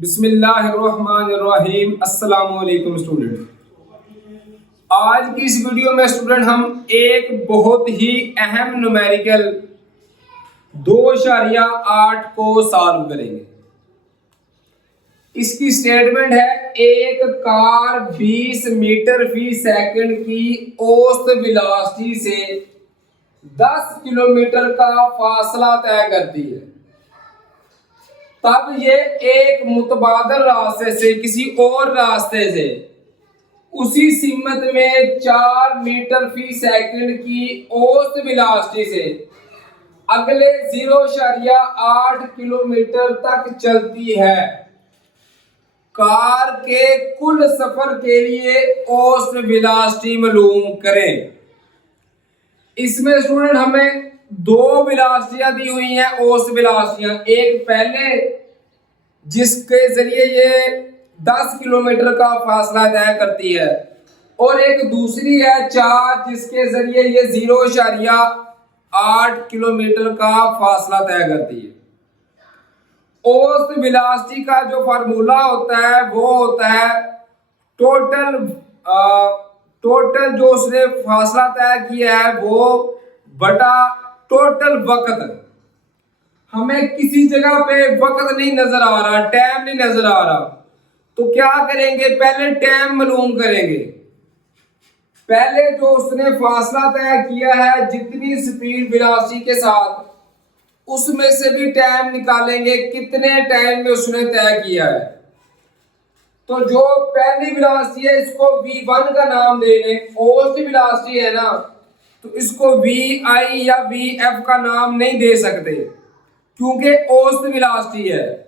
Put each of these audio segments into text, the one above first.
बिस्मिल्लाहिर्रहमानिर्रहीम। अस्सलाम वालेकुम स्टूडेंट। आज की इस वीडियो में स्टूडेंट हम एक बहुत ही अहम न्यूमेरिकल 2.8 को सॉल्व करेंगे। इसकी स्टेटमेंट है, एक कार 20 मीटर फी सेकंड की औसत वेलोसिटी से 10 किलोमीटर का फासला तय करती है। तब ये एक मुतबादल रास्ते से किसी और रास्ते से उसी सीमत में 4 मीटर फी सेकंड की औसत वेलोसिटी से अगले 0.8 किलोमीटर तक चलती है। कार के कुल सफर के लिए औसत वेलोसिटी मालूम करें। इसमें स्टूडेंट हमें दो वेलोसिटियां दी हुई हैं, औसत वेलोसिटियां। एक पहले जिसके जरिए ये 10 किलोमीटर का फासला तय करती है, और एक दूसरी है 4 जिसके जरिए ये 0.8 किलोमीटर का फासला तय करती है। औसत वेलोसिटी का जो फार्मूला होता है वो होता है टोटल जो उसने फासला तय किया है वो बटा टोटल वक्त। हमें किसी जगह पे वक्त नहीं नजर आ रहा, टाइम नहीं नजर आ रहा, तो क्या करेंगे, पहले टाइम मालूम करेंगे। पहले जो उसने फासला तय किया है जितनी स्पीड वेलोसिटी के साथ, उसमें से भी टाइम निकालेंगे कितने टाइम में उसने तय किया है। तो जो पहली वेलोसिटी है इसको v1 का नाम दे दें। औसत वेलोसिटी है ना, तो इसको vi या vf का नाम नहीं दे सकते क्योंकि औसत वेलोसिटी है।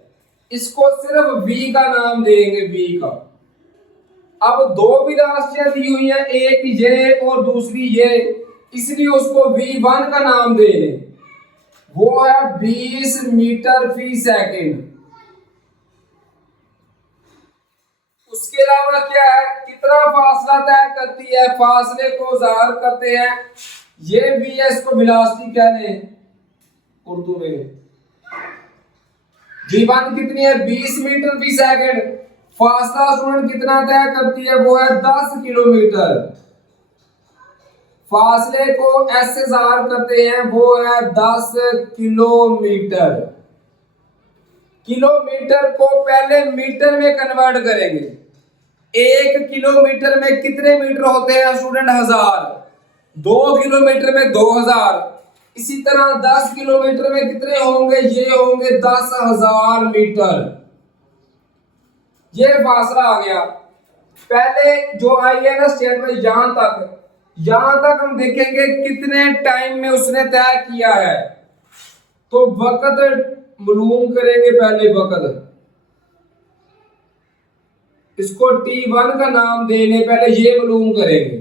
इसको सिर्फ v का नाम देंगे, v का। अब दो वेलोसिटियां दी हुई हैं, एक ये और दूसरी ये, इसलिए उसको v1 का नाम दे दें। वो है 20 मीटर फी सेकंड। उसके अलावा क्या है, कितना फासला तय करती है, फासले को ज़ाहिर करते हैं। ये भी है, इसको वेलोसिटी कह लें उर्दू में। v1 कितनी है, 20 मीटर फी सेकंड। फासला स्टूडेंट कितना तय करती है, वो है 10 किलोमीटर। फासले को s से ज़ाहिर करते हैं, वो है 10 किलोमीटर। किलोमीटर को पहले मीटर में कन्वर्ट करेंगे। 1 किलोमीटर में कितने मीटर होते हैं स्टूडेंट, 1000। 2 किलोमीटर में 2000। इसी तरह 10 किलोमीटर में कितने होंगे, ये होंगे 10,000 मीटर। ये फासला आ गया। पहले जो आई है ना स्टेटमेंट, यहां तक हम देखेंगे कितने टाइम में उसने तय किया है। तो वक्त मालूम करेंगे, पहले वक्त, इसको t1 का नाम देने, पहले ये मालूम करेंगे।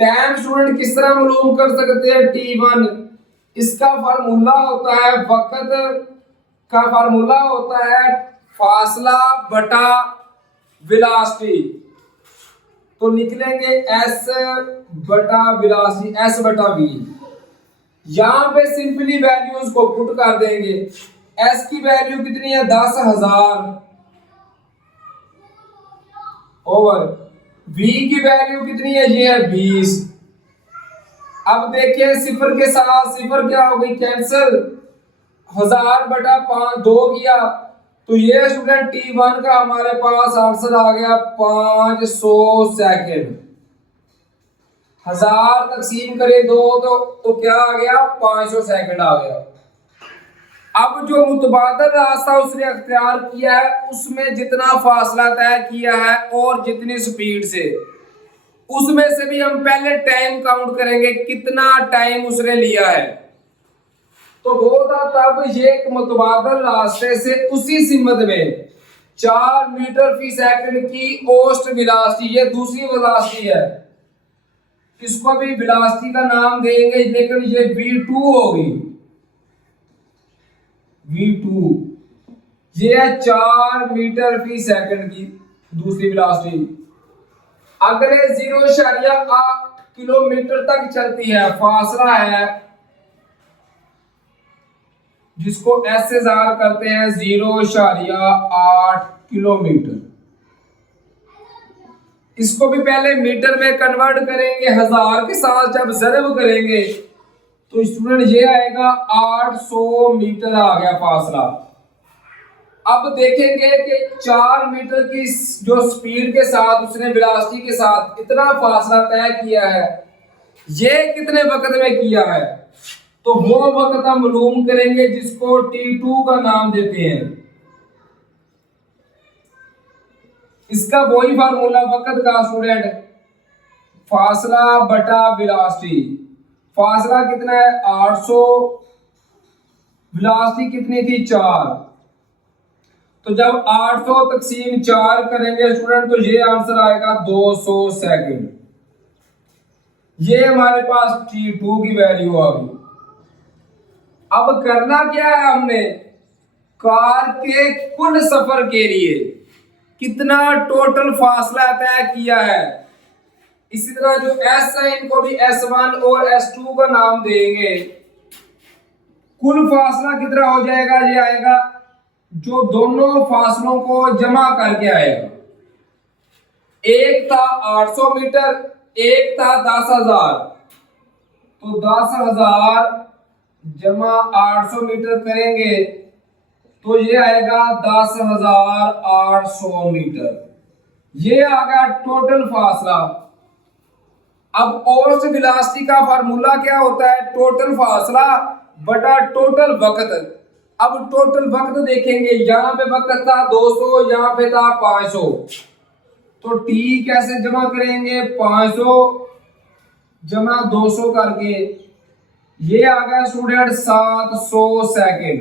टाइम स्टूडेंट किस तरह मालूम कर सकते हैं, t1 इसका फार्मूला होता है, वक्त का फार्मूला होता है फासला बटा वेलोसिटी। तो निकलेंगे s बटा वेलोसिटी, s बटा v। यहां पे सिंपली वैल्यूज को पुट कर देंगे। s की वैल्यू कितनी है, 10,000 ओवर v की वैल्यू कितनी है, ये है 20। अब देखिए सिफर के साथ सिफर क्या हो गई, कैंसिल। 1000 बटा 5 2 किया, तो ये स्टूडेंट t1 का हमारे पास आंसर आ गया 500 सेकंड। 1000 तकसीम करें 2 तो क्या आ गया, 500 सेकंड आ गया। अब जो मुतबादल रास्ता उसने अख्तियार किया है, उसमें जितना फासला तय किया है और जितनी स्पीड से, उसमें से भी हम पहले टाइम काउंट करेंगे, कितना टाइम उसने लिया है। तो वो था तब ये एक मुतबादल रास्ते से उसी सिमत में 4 मीटर फी सेकंड की औसत वेलोसिटी, ये दूसरी वेलोसिटी है, इसको भी वेलोसिटी का नाम देंगे, लेकिन ये v2 होगी। v2 ये है 4 मीटर फी सेकंड की दूसरी वेलोसिटी। अगले 0.8 किलोमीटर तक चलती है, फासला है जिसको एस से ज़ाहिर करते हैं 0.8 किलोमीटर। इसको भी पहले मीटर में कन्वर्ट करेंगे, हजार के साथ जब ज़रब करेंगे तो स्टूडेंट ये आएगा 800 मीटर आ गया फासला। अब देखेंगे कि 4 मीटर की जो स्पीड के साथ उसने वेलोसिटी के साथ इतना फासला तय किया है, ये कितने वक्त में किया है, तो वो वक्त हम मालूम करेंगे जिसको T2 का नाम देते हैं। इसका वही फार्मूला वक्त का स्टूडेंट, फासला बटा वेलोसिटी। फासला कितना है 800, वेलोसिटी कितनी थी 4, तो जब 800 तकसीम 4 करेंगे स्टूडेंट तो ये आंसर आएगा 200 सेकंड। ये हमारे पास T2 की वैल्यू आ गई। अब करना क्या है, हमने कार के कुल सफर के लिए कितना टोटल फासला तय किया है। इसी तरह जो S है इनको भी S1 और S2 का नाम देंगे। कुल फासला कितना हो जाएगा, ये आएगा जो दोनों फासलों को जमा करके आएगा। एक था 800 मीटर, एक था 10,000, तो 10,000 जमा 800 मीटर करेंगे तो ये आएगा 10,800 मीटर। ये आ गया टोटल फासला। अब औसत वेलोसिटी का फार्मूला क्या होता है, टोटल फासला बटा टोटल वक्त। अब टोटल वक्त देखेंगे, यहाँ पे वक्त था 200, यहाँ पे था 500, तो T कैसे जमा करेंगे, 500 जमा 200 करके ये आ गया स्टूडेंट 700 सेकंड।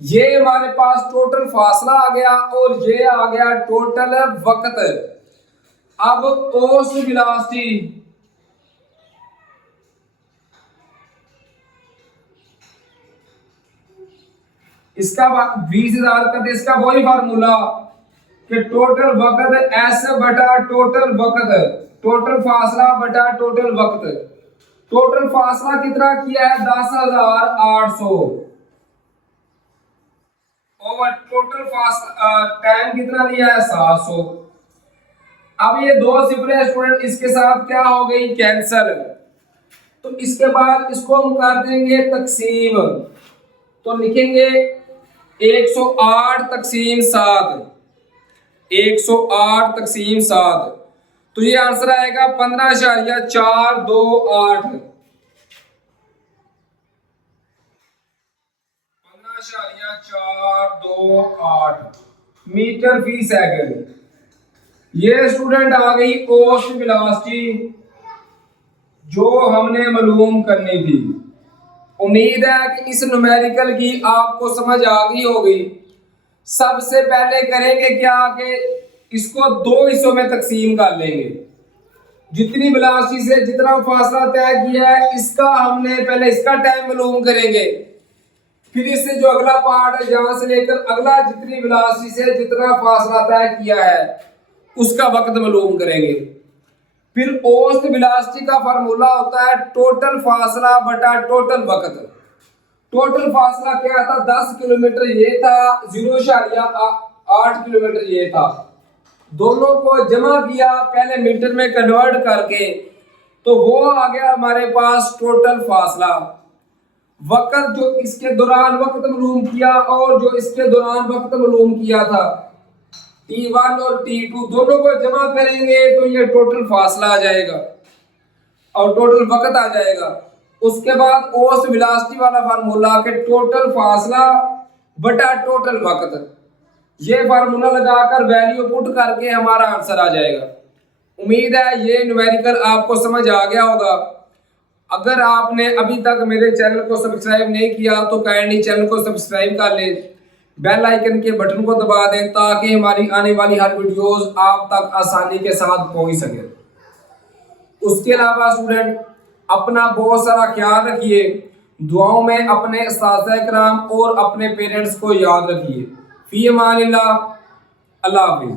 ये हमारे पास टोटल फासला आ गया और ये आ गया टोटल वक्त। अब औसत वेलोसिटी, इसका V से ज़ाहिर करते, इसका वही फार्मूला कि टोटल वक्त S बटा टोटल वक्त, टोटल फासला बटा टोटल वक्त। टोटल फासला कितना किया है 10,800 ओवर टोटल फासला टाइम कितना लिया है 700। अब ये दो सिफरें स्टूडेंट इसके साथ क्या हो गई, कैंसल। तो इसके बाद इसको हम कर देंगे तकसीम, तो लिखेंगे 108 तकसीम 7, 108 तकसीम 7, तो ये आंसर आएगा 15.428, 15.428 मीटर फी सेकंड। ये स्टूडेंट आ गई औसत वेलोसिटी जो हमने मालूम करनी थी। उम्मीद है कि इस न्यूमेरिकल की आपको समझ आ गई होगी। सबसे पहले करेंगे क्या कि इसको दो हिस्सों में तकसीम कर लेंगे। जितनी वेलोसिटी से जितना फासला तय किया है इसका हमने पहले इसका टाइम मालूम करेंगे, फिर इससे जो अगला पार्ट है जहां से लेकर अगला जितनी वेलोसिटी से जितना फासला तय किया है उसका वक्त मालूम करेंगे। फिर औसत वेलोसिटी का फार्मूला होता है टोटल फासला बटा टोटल वक्त। टोटल फासला क्या था 10 किलोमीटर, ये था 0.8 किलोमीटर ये था। दोनों को जमा किया पहले मीटर में कन्वर्ट करके, तो वो आ गया हमारे पास टोटल फासला। वक्त जो इसके दौरान वक्त मालूम किया और जो इसके दौरान वक्त मालूम किया था T1 और T2 दोनों को जमा करेंगे तो ये टोटल फासला आ जाएगा और टोटल वक्त आ जाएगा। उसके बाद औसत वेलोसिटी वाला फार्मूला के टोटल फासला बटा टोटल वक्त, ये फार्मूला लगाकर वैल्यू पुट करके हमारा आंसर आ जाएगा। उम्मीद है ये न्यूमेरिकल आपको समझ आ गया होगा। अगर आपने अभी तक मेरे चैनल को सब्सक्राइब नहीं किया तो काइंडली चैनल को सब्सक्राइब कर लें, बेल आइकन के बटन को दबा दें ताकि हमारी आने वाली हर वीडियोस आप तक आसानी के साथ पहुंच सके। उसके अलावा स्टूडेंट अपना बहुत सारा ख्याल रखिए, दुआओं में अपने उस्ताद इकराम और अपने पेरेंट्स को याद रखिए। फी अमानिल्लाह, अल्लाह हाफिज़।